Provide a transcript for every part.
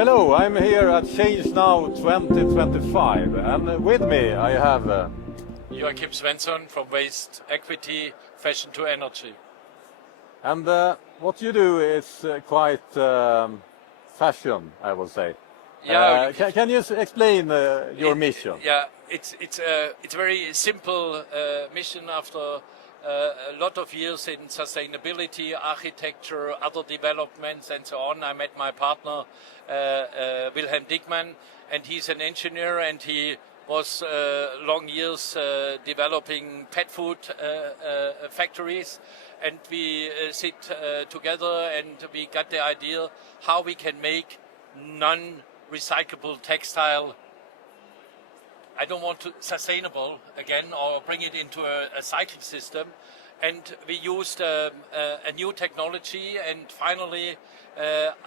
Hello, I'm here at ChangeNOW 2025, and with me I have Joachim Swensson from Waste Equity, Fashion to Energy. and what you do is quite fashion, I will say. Yeah. Can you explain your mission? Yeah, it's a very simple mission after a lot of years in sustainability, architecture, other developments and so on. I met my partner Wilhelm Dickmann, and he's an engineer, and he was long years developing pet food factories, and we sit together and we got the idea how we can make non-recyclable textile, I don't want to sustainable again, or bring it into a cycling system. And we used a new technology, and finally,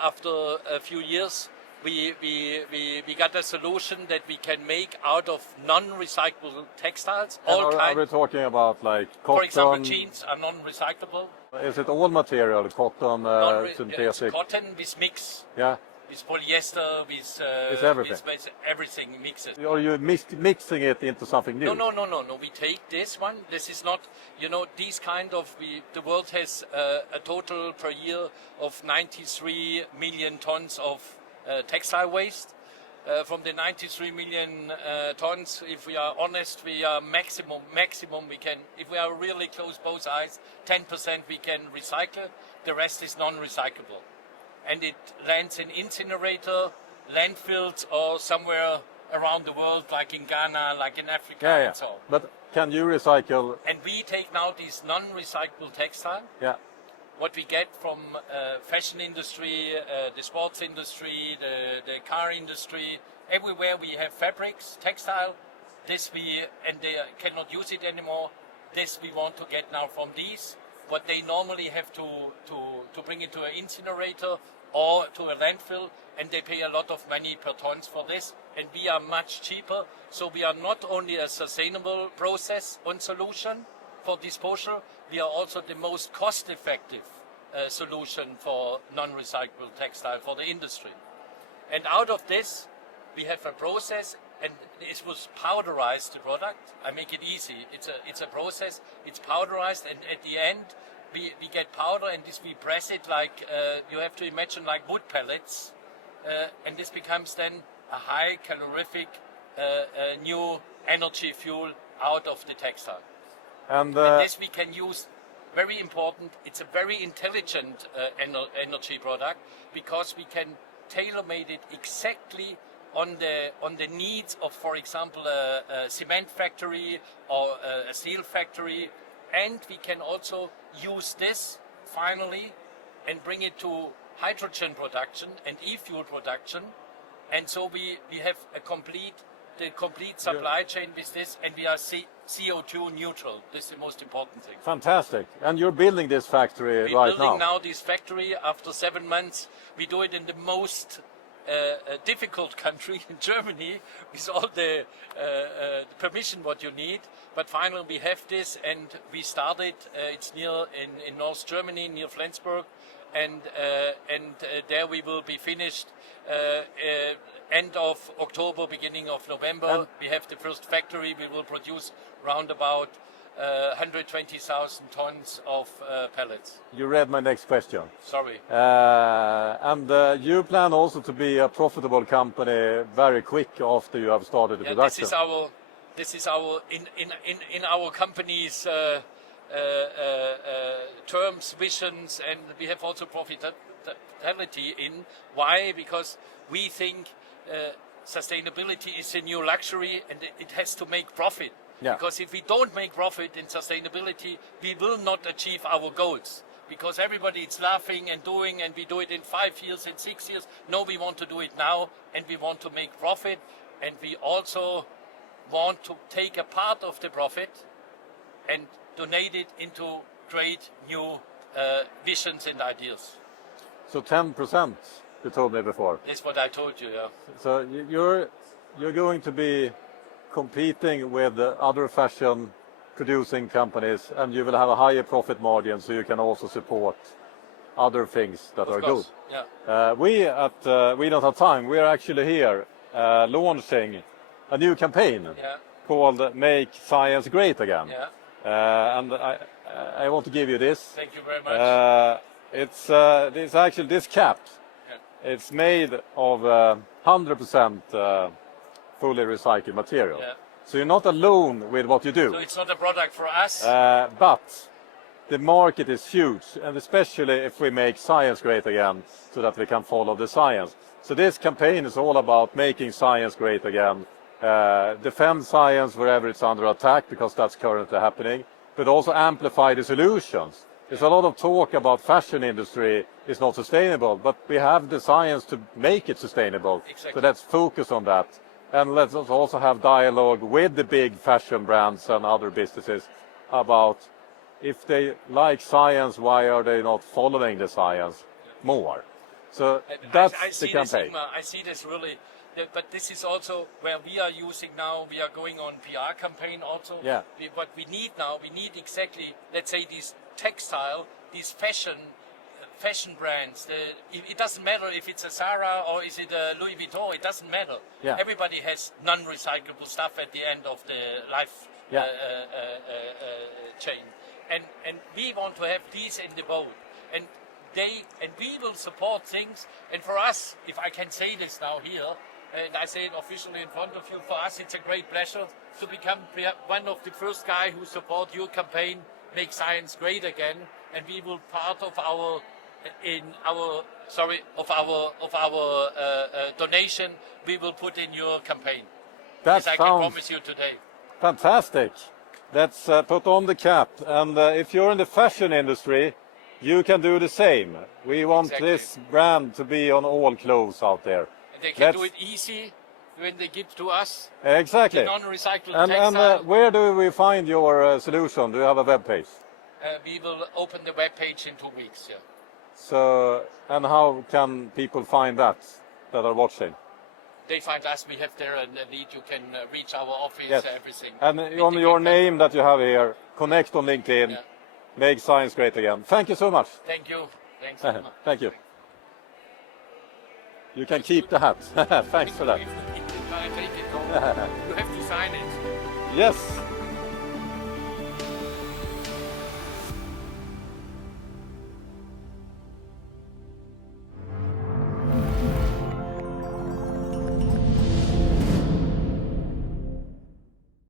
after a few years, we got a solution that we can make out of non-recyclable textiles. Are we talking about like cotton? For example, jeans are non-recyclable. Is it all material, cotton, synthetic? Cotton with mix. Yeah. With polyester, with everything. With everything mixes. Are you mixing it into something new? No. We take this one. This is not, these kind of, the world has a total per year of 93 million tons of textile waste. From the 93 million tons, if we are honest, we are maximum we can, if we are really close both eyes, 10% we can recycle, the rest is non-recyclable. And it lands in incinerator, landfills, or somewhere around the world, like in Ghana, like in Africa, and so on. But can you recycle? And we take now this non-recyclable textile. Yeah. What we get from fashion industry, the sports industry, the car industry, everywhere we have fabrics, textile. And they cannot use it anymore. This we want to get now from these. What they normally have to bring it to an incinerator or to a landfill, and they pay a lot of money per tons for this, and we are much cheaper. So we are not only a sustainable process and solution for disposal, we are also the most cost-effective solution for non-recyclable textile for the industry. And out of this, we have a process, and it was powderized, the product. I make it easy. It's a process. It's powderized, and at the end, we get powder, and this we press it like, you have to imagine like wood pellets, and this becomes then a high calorific new energy fuel out of the textile. And this we can use, very important, it's a very intelligent energy product, because we can tailor-made it exactly on the needs of, for example, a cement factory or a steel factory, and we can also use this finally and bring it to hydrogen production and e-fuel production, and so we have the complete supply chain with this, and we are CO2 neutral. This is the most important thing. Fantastic. And you're building this factory right now? We're building now this factory after 7 months. We do it in the most difficult country, in Germany, with all the permission what you need. But finally we have this, and we started, it's near in North Germany, near Flensburg, and there we will be finished end of October, beginning of November. We have the first factory. We will produce round about 120,000 tons of pellets. You read my next question. Sorry. And you plan also to be a profitable company very quick after you have started the production. This is our in our company's terms, visions, and we have also profitability in. Why? Because we think sustainability is a new luxury, and it has to make profit. Yeah. Because if we don't make profit in sustainability, we will not achieve our goals. Because everybody is laughing and doing, and we do it in 5 years, in 6 years. No, we want to do it now, and we want to make profit, and we also want to take a part of the profit and donate it into great new visions and ideas. So 10%, you told me before. That's what I told you, yeah. So you're going to be competing with other fashion producing companies, and you will have a higher profit margin, so you can also support other things that Of are course. good. Yeah. We don't have time. We are actually here launching a new campaign Yeah. called "Make Science Great Again." Yeah. And I want to give you this. Thank you very much. It's actually this cap. Yeah. It's made of 100% fully recycled material. Yeah. So you're not alone with what you do. So it's not a product for us. But the market is huge, and especially if we make science great again, so that we can follow the science. So this campaign is all about making science great again, defend science wherever it's under attack, because that's currently happening, but also amplify the solutions. There's a lot of talk about fashion industry is not sustainable, but we have the science to make it sustainable. Exactly. So let's focus on that. And let's also have dialogue with the big fashion brands and other businesses about if they like science, why are they not following the science more? So that's I the see campaign. This, I see this really, but this is also where we are using now. We are going on PR campaign also. Yeah. What we need now, we need exactly, let's say, these textile, these fashion brands. It doesn't matter if it's a Zara or is it a Louis Vuitton. It doesn't matter. Yeah. Everybody has non-recyclable stuff at the end of the life Yeah. chain, and we want to have these in the boat, and we will support things. And for us, if I can say this now here, and I say it officially in front of you, for us it's a great pleasure to become one of the first guy who support your campaign, Make Science Great Again, and we will part of our donation we will put in your campaign. That As I can sounds promise you today. fantastic. Let's put on the cap. And if you're in the fashion industry, you can do the same. We want Exactly. this brand to be on all clothes out there. And they can do it easy when they give to us Exactly. the non-recycled And textile. where do we find your solution? Do you have a web page? We will open the web page in 2 weeks. Yeah. So, and how can people find that are watching? They find us. We have there a lead. You can reach our office. Yes. Everything. And on your name that you have here, connect on LinkedIn. Yeah. Make science great again. Thank you so much. Thank you. Thanks so much. Thank you. You can keep the hat. Thanks for that. If I take it home, you have to sign it. Yes.